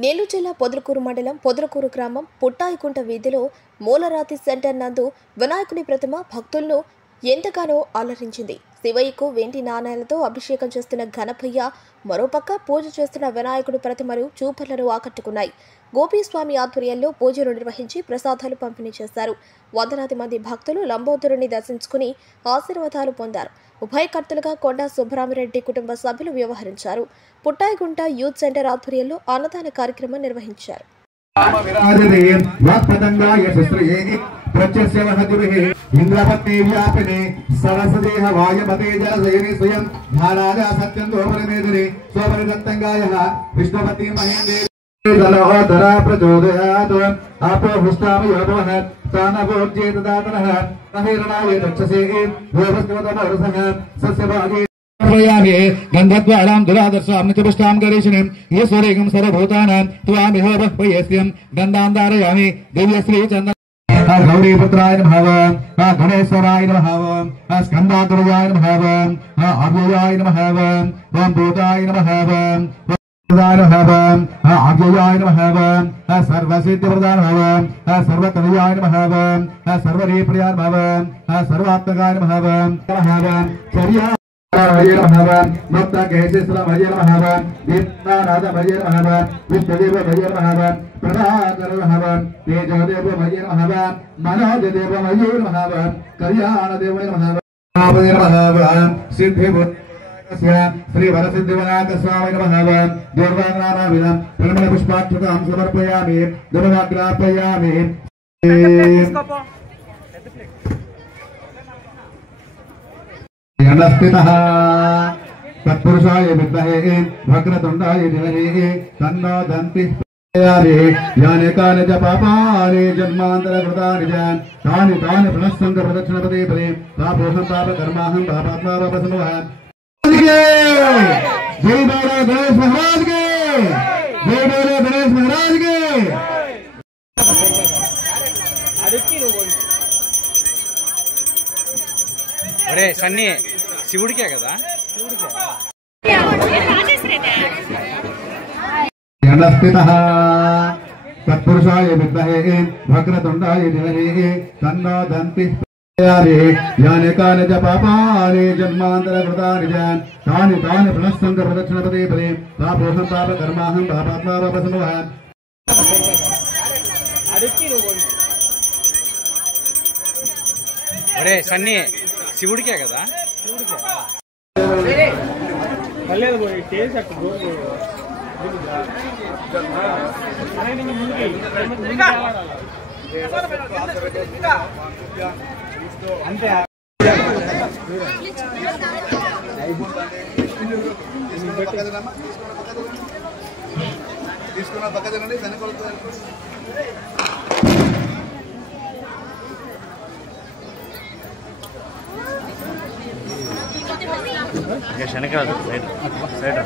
నెల్లూరు జిల్లా పొదలకూరు మండలం పొదలకూరు గ్రామం పుట్టాయికుంట వీధిలో మూలరాతి సెంటర్ నందు వినాయకుని ప్రతిమ భక్తులను ఎంతగానో అలరించింది. శివయ్యకు వెండి నాణేలతో అభిషేకం చేస్తున్న గణపయ్య, మరోపక్క పూజ చేస్తున్న వినాయకుడి ప్రతిమలు చూపర్లను ఆకట్టుకున్నాయి. గోపీస్వామి ఆధ్వర్యంలో పూజలు నిర్వహించి ప్రసాదాలు పంపిణీ చేశారు. వందలాది మంది భక్తులు లంబోదరుని దర్శించుకుని ఆశీర్వాదాలు పొందారు. ఉభయకర్తలుగా కొండా సుబ్బరామిరెడ్డి కుటుంబ సభ్యులు వ్యవహరించారు. పుట్టాయిగుంట యూత్ సెంటర్ ఆధ్వర్యంలో అన్నదాన కార్యక్రమం నిర్వహించారు. गंधद्वारां दुरादर्शां नित्यपुष्टां गरीषिणीं ईश्वरीं सर्वभूतानां त्वामिह वह्वयस्यं गन्धां धारयामि दिव्यश्री चन्दन गौरीपुत्राय नमः गणेश्वराय नमः स्कन्दातुर्याय नमः अव्ययाय नमः ओं भूताय नमः अव्ययाय नमः सर्वसिद्धिप्रदाय नमः सर्वतनयाय नमः सर्वरीप्रियाय नमः सर्वात्मकाय नमः चर्या मुक्त केशेश्वर भजय नमः दीप्तानाथ भजय नमः विष्णुदेव भजय नमः प्रभाकर नमः तेजोदेव भजय नमः मनोजदेव भजय नमः कल्याणदेव नमः सिद्धि श्री वरसिद्धिविनायक स्वामी नमः देवानानां प्रणमय पुष्पाक्षतां समर्पयामि दुर्वाग्रापयामि तत्पुरुषाय विद्महे वक्रतुण्डाय धीमहि तन्नो दन्ति यानि कानि च पापानि जन्मान्तरकृतानि च तानि प्रणश्यन्ति प्रदक्षिणपदे पदे पापोऽहं पापकर्माहं पापात्मा पापसमूहः। जय बोलो गणेश महाराज के, जय बोलो गणेश महाराज के। अरे सन्नी शिवुड़ी क्या कदा तत्पुरुषाय विद्महे वक्रतुण्डाय धीमहि तन्नो दन्ति यानि कानि च पापानि जन्मान्तरकृतानि च तानि प्रणश्यन्ति प्रदक्षिणपदे पदे पापोऽहं पापकर्माहं पापात्मा पापसमूहः। अरे सन्नी शिवुड़ी क्या कदा అంతే తీసుకున్న పక్కదండి వెనకొలుతూ శనకాదు సైడ్ సైడ్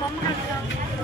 Vamos